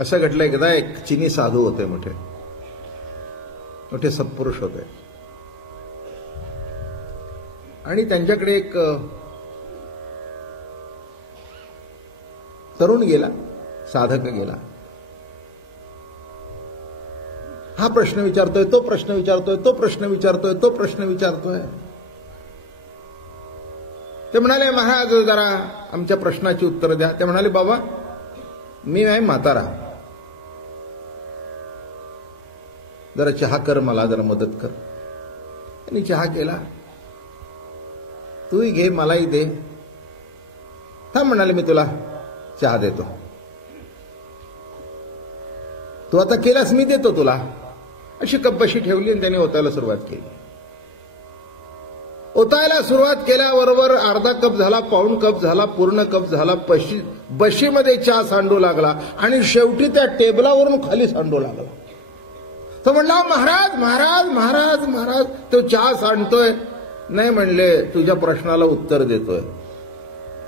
असं घडलं, एकदा एक चिनी साधू होते, मोठे मोठे सत्पुरुष होते, आणि त्यांच्याकडे एक तरुण गेला, साधक गेला. हा प्रश्न विचारतोय, तो प्रश्न विचारतोय, तो प्रश्न विचारतोय, तो प्रश्न विचारतोय. ते म्हणाले, महाराज जरा आमच्या प्रश्नाची उत्तर द्या. ते म्हणाले, बाबा मी आहे म्हातारा, जरा चहा कर, मला जरा मदत कर. त्यांनी चहा केला. तूही घे, मलाही दे. थांब म्हणाले, मी तुला चहा देतो. तू आता केलास, मी देतो तुला. अशी कप्पशी ठेवली आणि त्याने ओतायला सुरुवात केली. ओतायला सुरुवात केल्याबरोबर अर्धा कप झाला, पाऊण कप झाला, पूर्ण कप झाला. बशीमध्ये चहा सांडू लागला आणि शेवटी त्या टेबलावरून खाली सांडू लागला. तो म्हणला, महाराज महाराज महाराज महाराज. तो चहा सांडतोय. नाही म्हणले, तुझ्या प्रश्नाला उत्तर देतोय.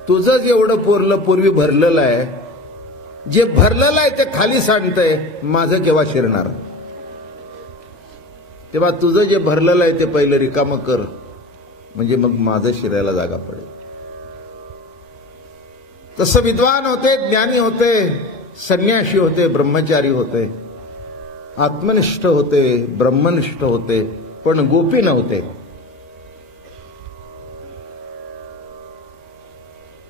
तुझं जेवढं पोरलं पूर्वी भरलेलं आहे, जे भरलेलं आहे ते खाली सांडतंय, माझं केव्हा शिरणार? तेव्हा तुझं जे भरलेलं आहे ते पहिलं रिकामं कर, म्हणजे मग माझं शिरायला जागा पडेल. तसं विद्वान होते, ज्ञानी होते, संन्यासी होते, ब्रह्मचारी होते, आत्मनिष्ठ होते, ब्रह्मनिष्ठ होते, पण गोपी नव्हते.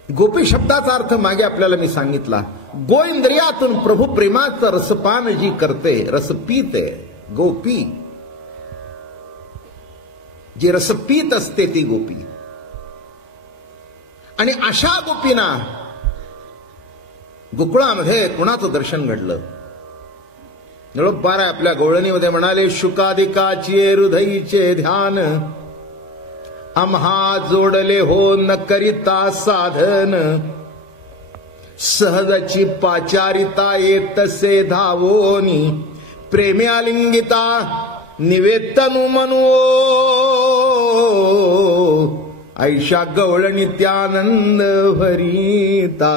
गोपी शब्दाचा अर्थ मागे आपल्याला मी सांगितला. गोइंद्रियातून प्रभू प्रेमाचं रसपान जी करते, रसपीते, गोपी. जी रसपीत असते ती गोपी. आणि अशा गोपींना गोकुळामध्ये कुणाचं दर्शन घडलं? निळोबार आपल्या गवळणीमध्ये म्हणाले, शुकादिकाची हृदयीचे ध्यान, आम्हा जोडले हो न करिता साधन, सहजची पाचारिता येतसे धावोनी, प्रेमे आलिंगिता निवेतनु मनो, ऐशा गवळणी त्यानंद भरीता.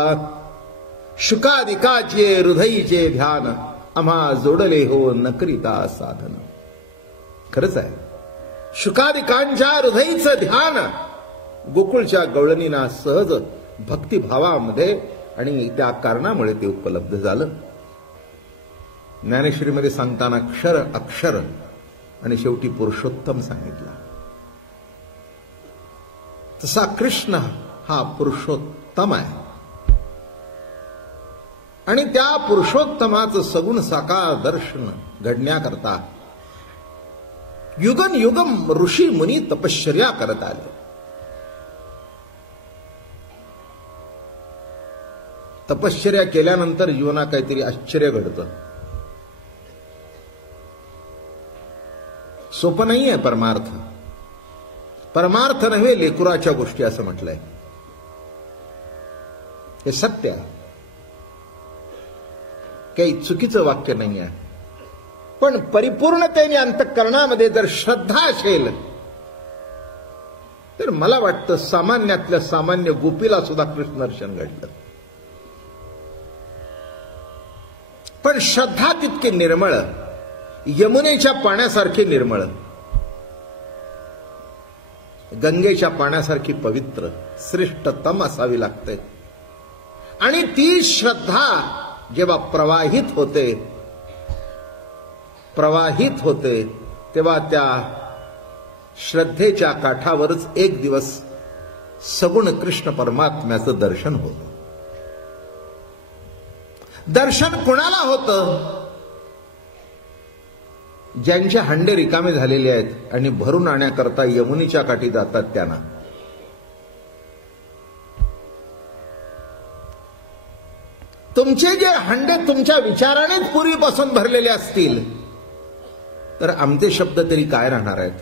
शुकादिकाचे हृदयीचे ध्यान, आम्हा जोडले हो न करिता साधन. खरंच आहे, शुकादिकांच्या हृदयीचं ध्यान गोकुळच्या गवळणींना सहज भक्तिभावामध्ये आणि त्या कारणामुळे ते उपलब्ध झालं. ज्ञानेश्वरीमध्ये सांगताना अक्षर अक्षर आणि शेवटी पुरुषोत्तम सांगितला. तसा कृष्ण हा पुरुषोत्तम आहे, आणि त्या पुरुषोत्तमाचं सगुण साकार दर्शन घडण्याकरता युगन युगम ऋषी मुनी तपश्चर्या करत आले. तपश्चर्या केल्यानंतर जीवनात काहीतरी आश्चर्य घडतं. सोपं नाही आहे परमार्थ. परमार्थ नव्हे लेकुराच्या गोष्टी असं म्हटलंय. हे सत्य आहे, काही चुकीचं वाक्य नाही आहे. पण परिपूर्णतेने अंतःकरणामध्ये जर श्रद्धा असेल तर मला वाटतं सामान्यातल्या सामान्य गोपीला सुद्धा कृष्ण दर्शन घडलं. पण श्रद्धा तितकी निर्मळ, यमुनेच्या पाण्यासारखी निर्मळ, गंगेच्या पाण्यासारखी पवित्र, श्रेष्ठतम असावी लागते. आणि ती श्रद्धा जेव्हा प्रवाहित होते तेव्हा त्या श्रद्धेच्या काठावरच एक दिवस सगुण कृष्ण परमात्म्याचं दर्शन होतं. दर्शन कुणाला होतं? ज्यांचे हांडे रिकामे झालेले आहेत आणि भरून आणण्याकरता यमुनेच्या काठी जातात त्यांना. तुमचे जे हांडे तुमच्या विचारानेच पूर्वीपासून भरलेले असतील तर आमचे शब्द तरी काय राहणार आहेत,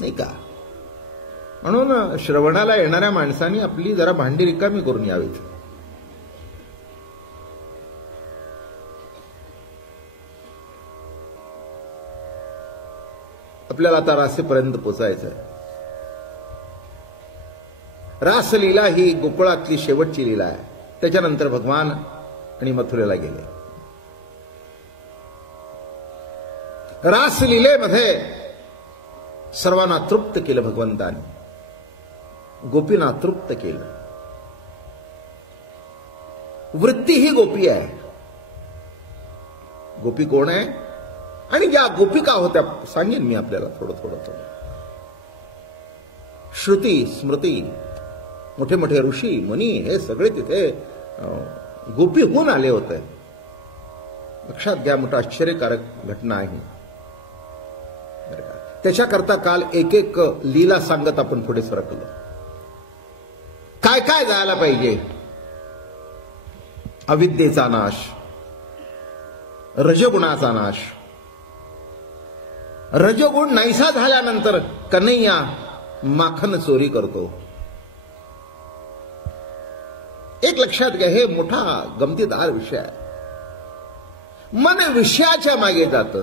नाही का? म्हणून श्रवणाला येणाऱ्या माणसांनी आपली जरा भांडी रिकामी करून यावीत. आपल्याला आता रासेपर्यंत पोचायचं आहे. रासलीला ही गोकुळातली शेवटची लीला आहे. त्याच्यानंतर भगवान आणि मथुरेला गेले. रासलीलेमध्ये सर्वांना तृप्त केलं भगवंताने, गोपींना तृप्त केलं. वृत्ती ही गोपी आहे. गोपी कोण आहे आणि ज्या गोपिका होत्या सांगेन मी आपल्याला थोडं थोडं थोडं. श्रुती स्मृती, मोठे मोठे ऋषी मुनी हे सगळे तिथे गोपी होऊन आले होते. लक्षात घ्या, मोठं आश्चर्यकारक घटना आहे. त्याच्याकरता काल एक एक लीला सांगत आपण पुढे सरकलो. काय काय जायला पाहिजे? अविद्येचा नाश, रजगुणाचा नाश. रजगुण नाहीसा झाल्यानंतर कन्हैया माखन चोरी करतो. एक लक्षात घ्या, हे मोठा गमतीदार विषय आहे. मन विषयाच्या मागे जातं.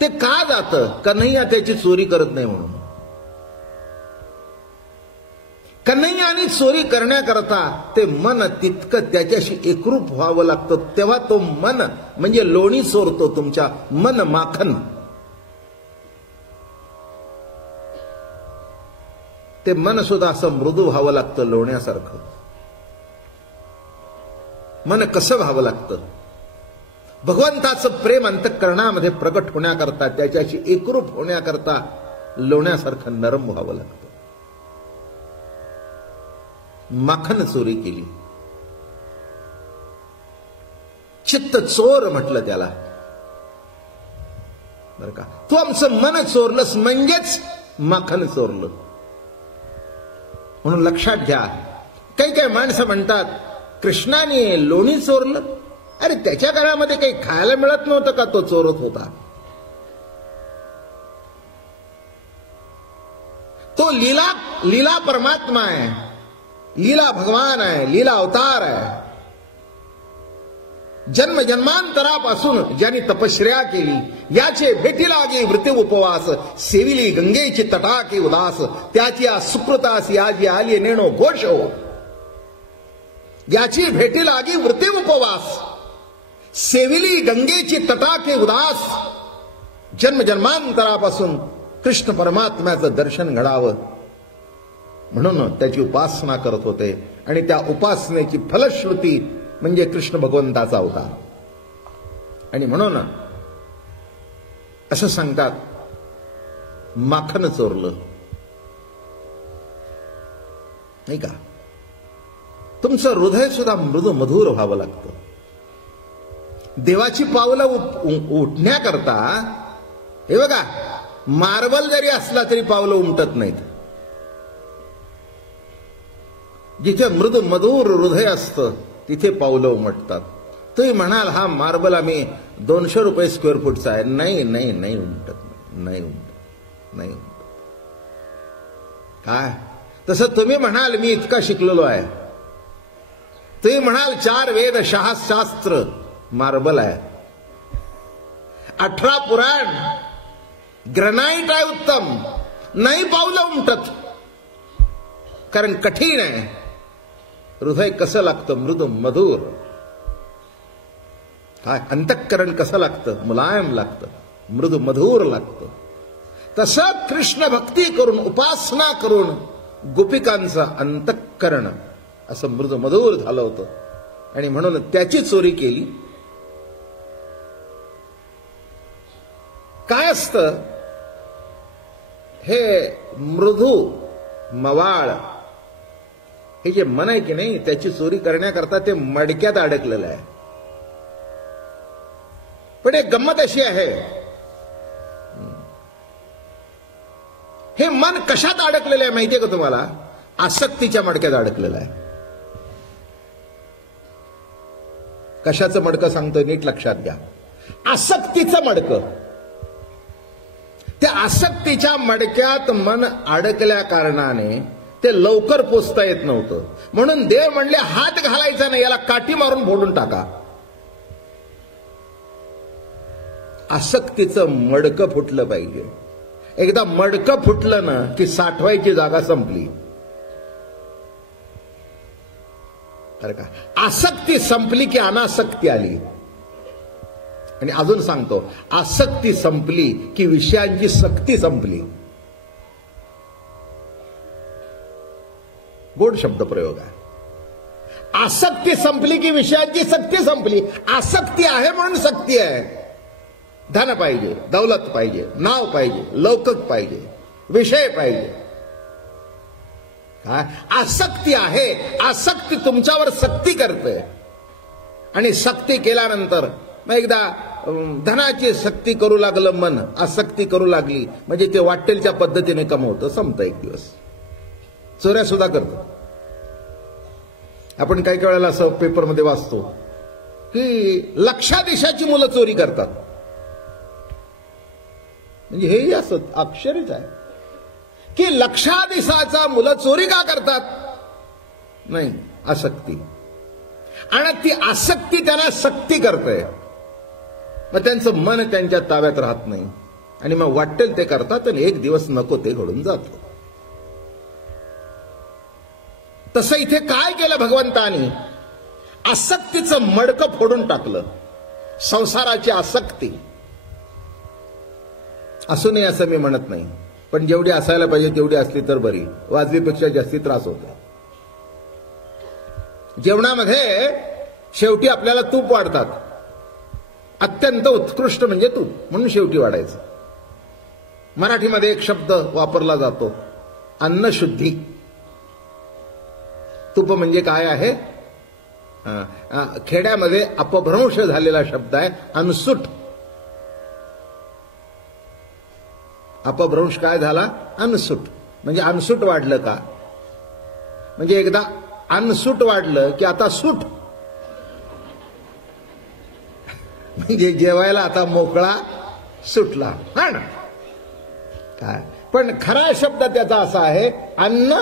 ते का जातं? कन्हैया त्याची चोरी करत नाही म्हणून. कन्हैयाने चोरी करण्याकरता ते मन तितकं त्याच्याशी एकरूप व्हावं लागतं. तेव्हा तो मन म्हणजे लोणी चोरतो तुमच्या, मन माखन. ते मन सुद्धा असं मृदू व्हावं लागतं लोण्यासारखं. मन कसं व्हावं लागतं? भगवंताचं प्रेम अंतःकरणामध्ये प्रकट होण्याकरता, त्याच्याशी एकरूप होण्याकरता लोण्यासारखं नरम व्हावं लागतं. माखन चोरी केली. चित्त चोर म्हटलं त्याला, बरं का. तू आमचं मन चोरलंस म्हणजेच माखन चोरलं. म्हणून लक्षात घ्या, काही काही माणसं म्हणतात कृष्णाने लोणी चोरलं. अरे त्याच्या घरामध्ये काही खायला मिळत नव्हतं का तो चोरत होता? तो लीला परमात्मा आहे, लीला भगवान आहे, लीला अवतार आहे. जन्म जन्मांतरापासून ज्यांनी तपश्चर्या केली, याचे भेटी लागे वृत्ती उपवास. सेविली गंगेची तटाके उदास, त्याची सुकृतास याजी आली नेणो घोष हो. याची भेटी लागे वृत्ती उपवास, सेविली गंगेची तटाके उदास. जन्म जन्मांतरापासून कृष्ण परमात्म्याचं दर्शन घडावं म्हणून त्याची उपासना करत होते. आणि त्या उपासनेची फलश्रुती म्हणजे कृष्ण भगवंताचा अवतार. आणि म्हणून असं सांगतात, माखन चोरलं नाही का. तुमचं हृदय सुद्धा मृदू मधुर व्हावं लागतं. देवाची पावलं उठण्याकरता हे बघा, मार्बल जरी असला तरी पावलं उमटत नाहीत. जिथे मृदू मधुर हृदय असतं तिथे पावलं उमटतात. तुम्ही म्हणाल हा मार्बल आम्ही 200 रुपये स्क्वेअर फूटचा आहे. नाही नाही नाही उमटत, नाही उमटत, नाही उमटत. काय तसं तुम्ही म्हणाल मी इतका शिकलेलो आहे, तुम्ही म्हणाल 4 वेद शास्त्र मार्बल आहे, 18 पुराण ग्रनाईट आहे उत्तम, नाही पावलं उमटत. कारण कठीण आहे. हृदय कसं लागतं? मृदू मधुर. काय अंतःकरण कसं लागतं? मुलायम लागतं, मृदू मधुर लागतं. तसं कृष्ण भक्ती करून, उपासना करून गोपिकांचं अंतःकरण असं मृदू मधुर झालं होतं. आणि म्हणून त्याची चोरी केली. काय असतं हे मृदू मवाळ, हे जे मन आहे की नाही, त्याची चोरी करण्याकरता ते मडक्यात अडकलेलं आहे. पण एक गंमत अशी आहे, हे मन कशात अडकलेलं आहे माहितीये का तुम्हाला? आसक्तीच्या मडक्यात अडकलेलं आहे. कशाचं मडकं सांगतोय नीट लक्षात घ्या. आसक्तीचं मडकं. त्या आसक्तीच्या मडक्यात मन अडकल्या कारणाने ते लवकर पोचता येत नव्हतं. म्हणून देव म्हणले हात घालायचा नाही, याला काठी मारून फोडून टाका. आसक्तीचं मडकं फुटलं पाहिजे. एकदा मडकं फुटलं ना की साठवायची जागा संपली. बरं का. आसक्ती संपली की अनासक्ती आली. आणि अजून सांगतो, आसक्ती संपली की विषयांची सक्ती संपली. गोड शब्द प्रयोग आहे. आसक्ती संपली की विषयांची सक्ती संपली. आसक्ती आहे म्हणून सक्ती आहे. धन पाहिजे, दौलत पाहिजे, नाव पाहिजे, लौकिक पाहिजे, विषय पाहिजे. आसक्ती आहे. आसक्ती तुमच्यावर सक्ती करते. आणि सक्ती केल्यानंतर मग एकदा धनाची सक्ती करू लागलं मन, आसक्ती करू लागली म्हणजे ते वाटेल त्या पद्धतीने कमवतं, संपतं एक दिवस. चोऱ्या सुद्धा करतो. आपण काही वेळेला असं पेपरमध्ये वाचतो की लक्षाधीशाची मुलं चोरी करतात. म्हणजे हेही असं आश्चर्यच आहे की लक्षाधीशाचा मुलं चोरी का करतात? नाही, आसक्ती. आणि ती आसक्ती त्यांना सक्ती करते. मग त्यांचं मन त्यांच्या ताब्यात राहत नाही आणि मग वाटेल ते करतात आणि एक दिवस नको ते घडून जातं. तसं इथे काय केलं भगवंतानी? आसक्तीचं मडकं फोडून टाकलं. संसाराची आसक्ती असू नये असं मी म्हणत नाही, पण जेवढी असायला पाहिजे तेवढी असली तर बरी. वाजवीपेक्षा जास्ती त्रास होतो. जेवणामध्ये शेवटी आपल्याला तूप वाढतात. अत्यंत उत्कृष्ट म्हणजे तूप, म्हणून शेवटी वाढायचं. मराठीमध्ये एक शब्द वापरला जातो, अन्नशुद्धी. तूप म्हणजे काय आहे? खेड्यामध्ये अपभ्रंश झालेला शब्द आहे अनसूट. अपभ्रंश काय झाला? अनसूट. म्हणजे अनसूट वाढलं का? म्हणजे एकदा अनसूट वाढलं की आता सूट, म्हणजे जेवायला आता मोकळा सुटला. हा ना काय? पण खरा शब्द त्याचा असा आहे अन्न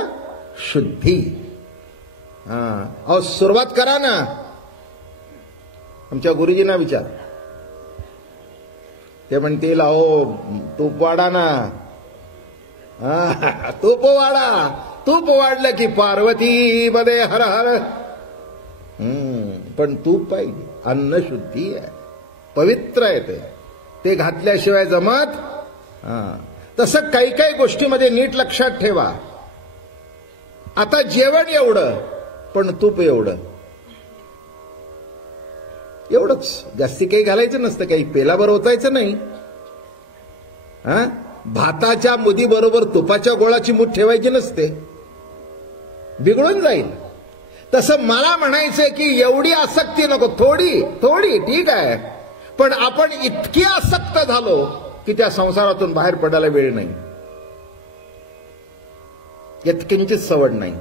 शुद्धी. अहो सुरुवात करा ना. आमच्या गुरुजींना विचार, ते म्हणतील अहो तूप वाढा ना. तूप वाढा. तूप वाढलं की पार्वती मध्ये हर हर. पण तूप पाहिजे. अन्न शुद्धी आहे, पवित्र आहे. ते घातल्याशिवाय जमत. तसं काही काही गोष्टीमध्ये नीट लक्षात ठेवा. आता जेवण एवढं पण तूप एवढं, एवढंच. जास्ती काही घालायचं नसतं, काही पेलाभर ओतायचं नाही. भाताच्या मुदी बरोबर तुपाच्या गोळाची मूठ ठेवायची नसते, बिघडून जाईल. तसं मला म्हणायचंय की एवढी आसक्ती नको, थोडी थोडी ठीक आहे, पण आपण इतकी आसक्त झालो की त्या संसारातून बाहेर पडायला वेळ नाही, यात किंचित सवड नाही.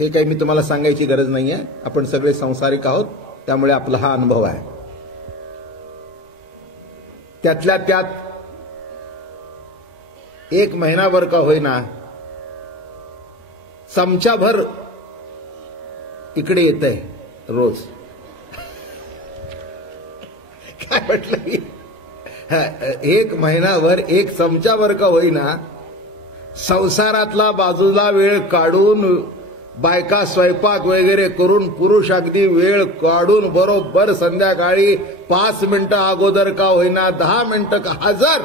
हे काही मी तुम्हाला सांगायची गरज नाहीये. आपण सगळे संसारिक आहोत, त्यामुळे आपला हा अनुभव आहे. त्यातल्या त्यात एक महिनाभर का होईना चमचाभर इकडे येतंय रोज. काय म्हटलं मी? एक महिनाभर एक चमचाभर का होईना संसारातला बाजूला वेळ काढून, बायका स्वयंपाक वगैरे करून, पुरुष अगदी वेळ काढून बरोबर संध्याकाळी 5 मिनिटं अगोदर का होईना, 10 मिनिटं का हजर.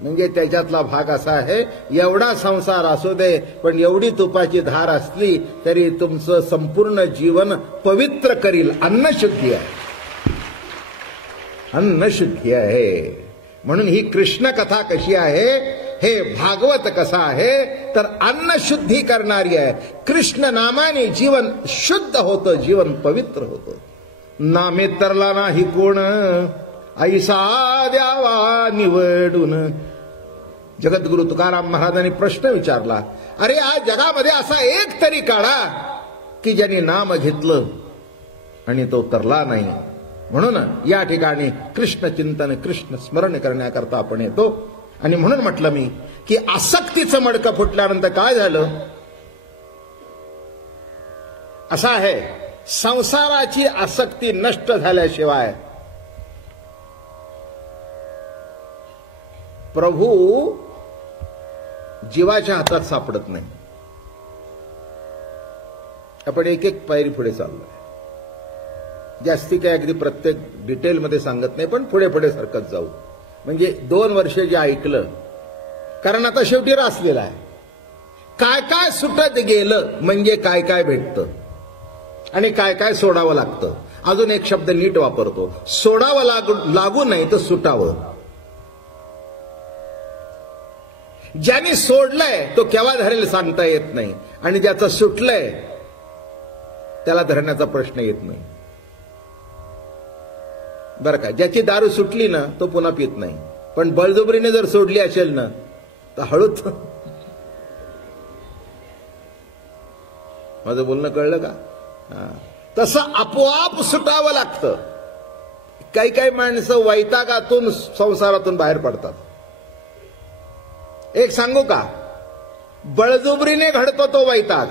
म्हणजे त्याच्यातला भाग असा आहे, एवढा संसार असू दे पण एवढी तुपाची धार असली तरी तुमचं संपूर्ण जीवन पवित्र करील. अन्नशुद्धी आहे, अन्नशुद्धी आहे. म्हणून ही कृष्ण कथा कशी आहे, हे भागवत कसा आहे तर अन्नशुद्धी करणारी आहे. कृष्ण नामाने जीवन शुद्ध होतं, जीवन पवित्र होतं. नामे तरला नाही कोण, ऐसा द्यावा निवडून. जगद्गुरु तुकाराम महाराजांनी प्रश्न विचारला, अरे या जगामध्ये असा एक तरी काढा की ज्यांनी नाम घेतलं आणि तो तरला नाही. म्हणून या ठिकाणी कृष्ण चिंतन, कृष्ण स्मरण करण्याकरता आपण येतो. आणि म्हणून म्हटलं मी की आसक्तीचं मडकं फुटल्यानंतर काय झालं? असं आहे, संसाराची आसक्ती नष्ट झाल्याशिवाय प्रभू जीवाच्या हातात सापडत नाही. आपण एक एक पायरी पुढे चाललोय. जास्ती काय अगदी प्रत्येक डिटेलमध्ये सांगत नाही, पण पुढे पुढे सरकत जाऊ. म्हणजे 2 वर्ष जे ऐकलं, कारण आता शेवटी रासलेला आहे. काय काय सुटत गेलं म्हणजे काय काय भेटतं आणि काय काय सोडावं लागतं. अजून एक शब्द नीट वापरतो, सोडावं लागू नाही तर सुटावं. ज्याने सोडलंय तो केव्हा धरेल सांगता येत नाही, आणि ज्याचं सुटलंय त्याला धरण्याचा प्रश्न येत नाही. बरं का, ज्याची दारू सुटली ना तो पुन्हा पित नाही, पण बळजबरीने जर सोडली असेल ना तर हळूच. माझं बोलणं कळलं का? तसं आपोआप सुटावं लागतं. काही काही माणसं वैतागातून संसारातून बाहेर पडतात. एक सांगू का, बळजबरीने घडतो तो वैताग.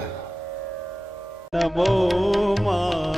नमो मा